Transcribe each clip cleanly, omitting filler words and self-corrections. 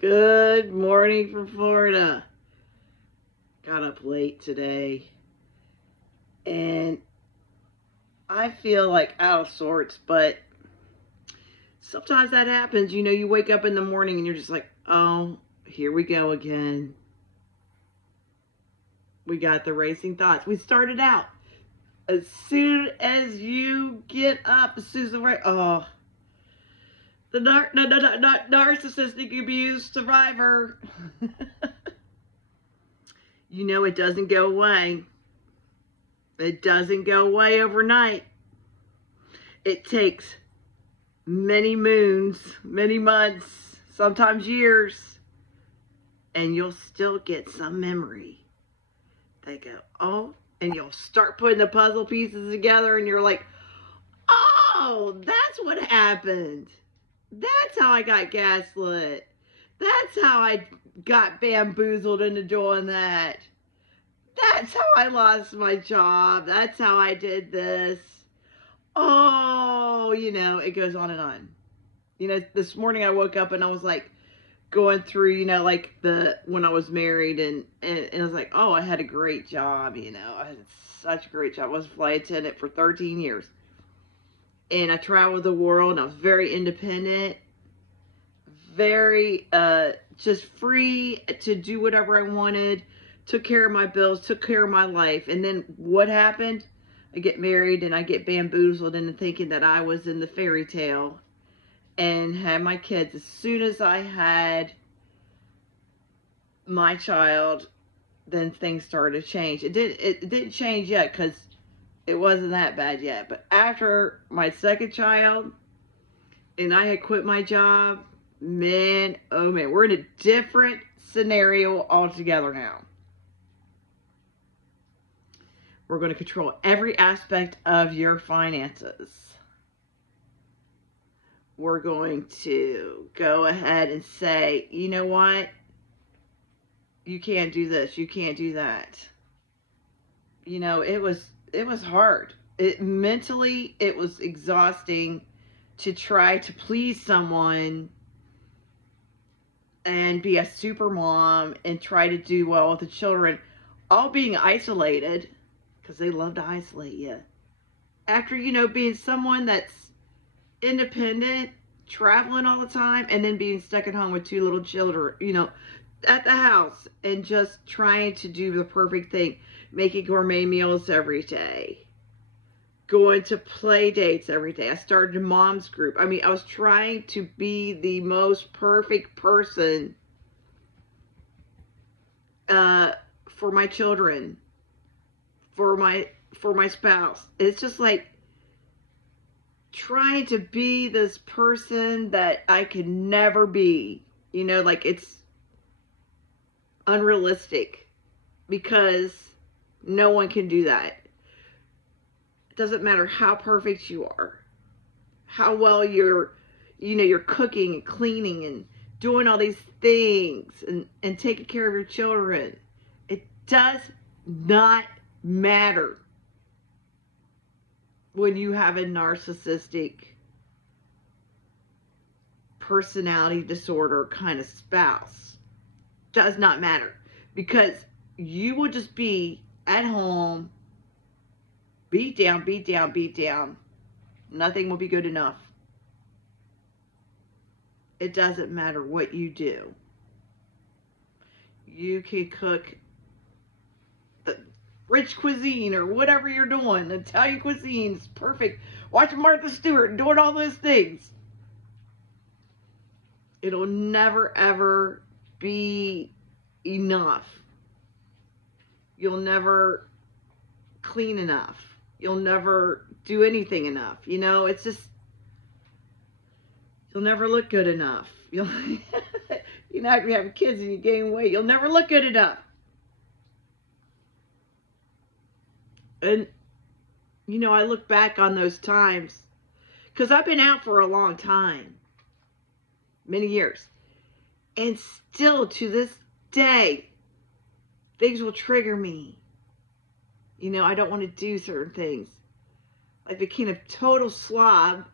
Good morning from Florida. Got up late today and I feel like out of sorts, but sometimes that happens. You know, you wake up in the morning and you're just like, oh, here we go again. We got the racing thoughts. We started out as soon as you get up, as soon as the narcissistic abuse survivor. You know, it doesn't go away. It doesn't go away overnight. It takes many moons, many months, sometimes years, and you'll still get some memory. They go, oh, and you'll start putting the puzzle pieces together and you're like, oh, that's what happened. That's how I got gaslit. That's how I got bamboozled into doing that. That's how I lost my job. That's how I did this. Oh, you know, it goes on and on. You know, this morning I woke up and I was like going through, you know, like when I was married and I was like, oh, I had a great job, you know. I had such a great job. I was a flight attendant for 13 years. And I traveled the world and I was very independent, very just free to do whatever I wanted, took care of my bills, took care of my life. And then what happened? I get married and I get bamboozled into thinking that I was in the fairy tale and had my kids. As soon as I had my child, then things started to change. It didn't change yet because it wasn't that bad yet. But after my second child and I had quit my job, man, oh man, we're in a different scenario altogether now. We're going to control every aspect of your finances. We're going to go ahead and say, you know what? You can't do this. You can't do that. You know, it was hard. Mentally, it was exhausting to try to please someone and be a super mom and try to do well with the children, all being isolated, because they love to isolate you. After, you know, being someone that's independent, traveling all the time, and then being stuck at home with two little children, you know, at the house, and just trying to do the perfect thing, making gourmet meals every day, going to play dates every day. I started a mom's group. I mean, I was trying to be the most perfect person for my children, for my spouse. It's just like trying to be this person that I could never be. You know, like it's unrealistic because no one can do that. It doesn't matter how perfect you are, how well you're cooking and cleaning and doing all these things and taking care of your children. It does not matter when you have a narcissistic personality disorder kind of spouse. Does not matter, because you will just be at home, beat down, beat down, beat down. Nothing will be good enough. It doesn't matter what you do. You can cook the rich cuisine or whatever you're doing. Italian cuisine is perfect. Watching Martha Stewart and doing all those things. It'll never ever be enough. You'll never clean enough. You'll never do anything enough. You know, it's just, you'll never look good enough. You know, if you have kids and you gain weight, you'll never look good enough. And, you know, I look back on those times, because I've been out for a long time, many years, and still to this day, things will trigger me. You know, I don't want to do certain things. I became a total slob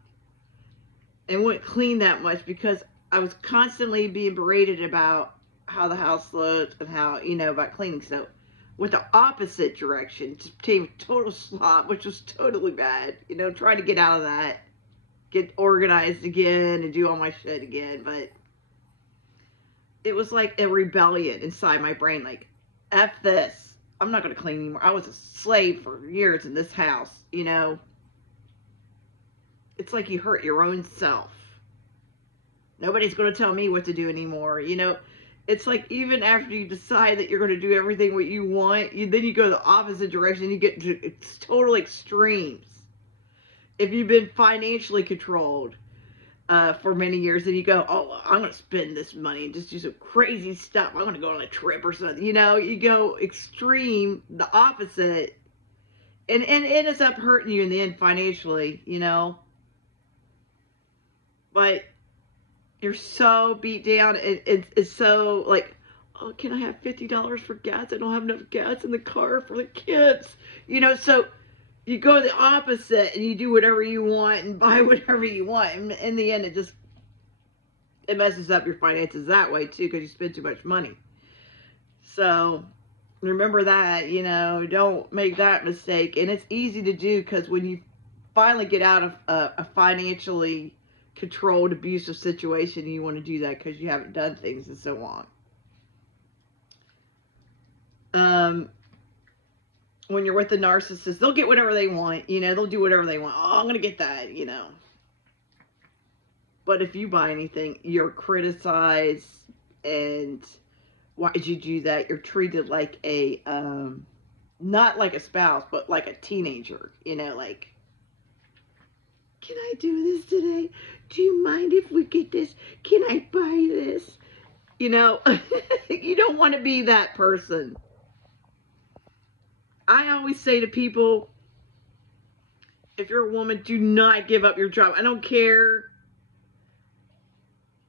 and wouldn't clean that much because I was constantly being berated about how the house looked and how, you know, about cleaning. So went the opposite direction, just became a total slob, which was totally bad. You know, trying to get out of that, get organized again and do all my shit again. But it was like a rebellion inside my brain, like, F this. I'm not going to clean anymore. I was a slave for years in this house, you know. It's like you hurt your own self. Nobody's going to tell me what to do anymore, you know. It's like even after you decide that you're going to do everything what you want, then you go the opposite direction. You get to it's total extremes. If you've been financially controlled for many years, then you go, oh, I'm going to spend this money and just do some crazy stuff. I'm going to go on a trip or something. You know, you go extreme, the opposite, and it ends up hurting you in the end financially, you know. But you're so beat down. It's so like, oh, can I have $50 for gas? I don't have enough gas in the car for the kids. You know, so you go the opposite and you do whatever you want and buy whatever you want. And in the end, it messes up your finances that way too, because you spend too much money. So remember that, you know, don't make that mistake. And it's easy to do because when you finally get out of a financially controlled, abusive situation, you want to do that because you haven't done things in so long. When you're with the narcissist, they'll get whatever they want, you know, they'll do whatever they want. Oh, I'm going to get that, you know. But if you buy anything, you're criticized, and why did you do that? You're treated like a, not like a spouse, but like a teenager, you know, like, can I do this today? Do you mind if we get this? Can I buy this? You know, you don't want to be that person. I always say to people, if you're a woman, do not give up your job. I don't care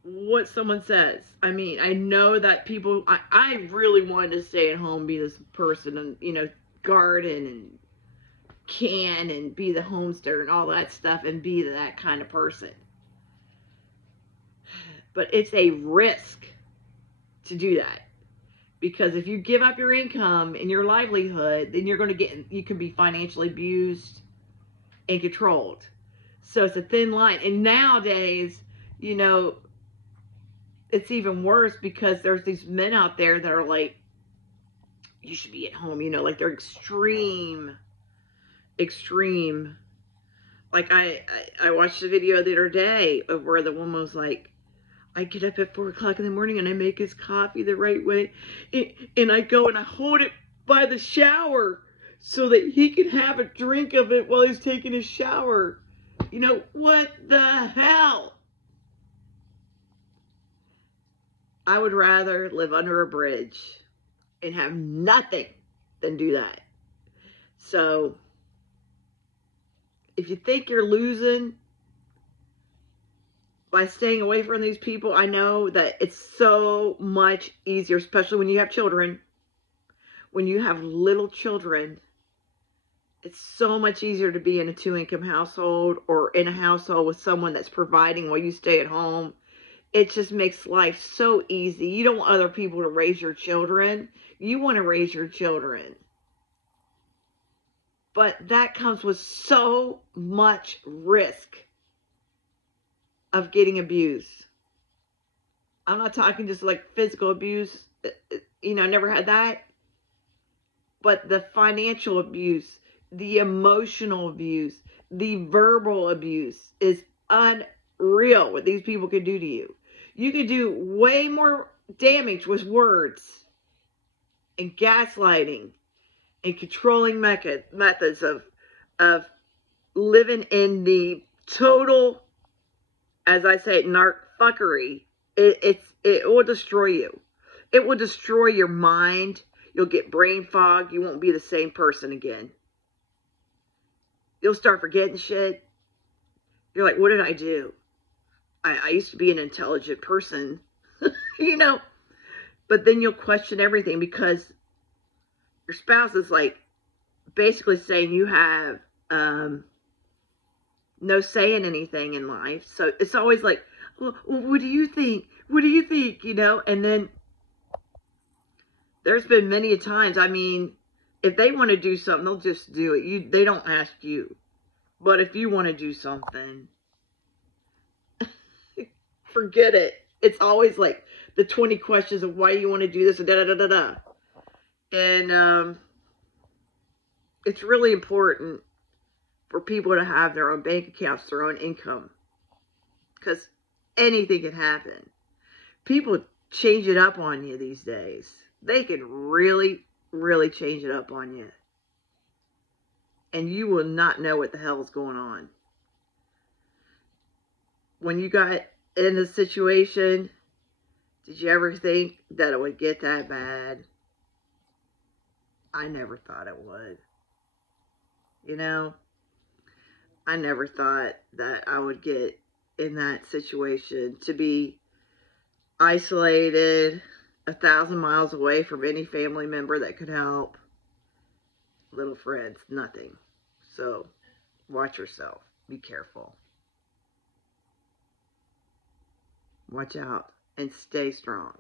what someone says. I mean, I know that people, I really wanted to stay at home, be this person, and, you know, garden and can and be the homester and all that stuff and be that kind of person. But it's a risk to do that. Because if you give up your income and your livelihood, then you're going to you can be financially abused and controlled. So it's a thin line. And nowadays, you know, it's even worse because there's these men out there that are like, you should be at home, you know, like they're extreme. Like I watched a video the other day of where the woman was like, I get up at 4 o'clock in the morning and I make his coffee the right way. And I go and I hold it by the shower so that he can have a drink of it while he's taking his shower. You know, what the hell? I would rather live under a bridge and have nothing than do that. So if you think you're losing by staying away from these people, I know that it's so much easier, especially when you have children. When you have little children, it's so much easier to be in a 2-income household or in a household with someone that's providing while you stay at home. It just makes life so easy. You don't want other people to raise your children. You want to raise your children. But that comes with so much risk of getting abused. I'm not talking just like physical abuse. You know, I never had that. But the financial abuse, the emotional abuse, the verbal abuse is unreal what these people can do to you. You can do way more damage with words and gaslighting and controlling methods of living in the total, as I say, narc fuckery. It will destroy you. It will destroy your mind. You'll get brain fog. You won't be the same person again. You'll start forgetting shit. You're like, what did I do? I used to be an intelligent person, you know. But then you'll question everything because your spouse is like basically saying you have no say in anything in life. So it's always like, well, what do you think? What do you think? You know, and then there's been many a times, I mean, if they want to do something, they'll just do it. They don't ask you. But if you want to do something, forget it. It's always like the 20 questions of why you want to do this and da-da-da-da-da. And it's really important for people to have their own bank accounts, their own income. Because anything can happen. People change it up on you these days. They can really, really change it up on you. And you will not know what the hell is going on. When you got in the situation, did you ever think that it would get that bad? I never thought it would. You know, I never thought that I would get in that situation, to be isolated 1,000 miles away from any family member that could help. Little friends, nothing. So, watch yourself. Be careful. Watch out and stay strong.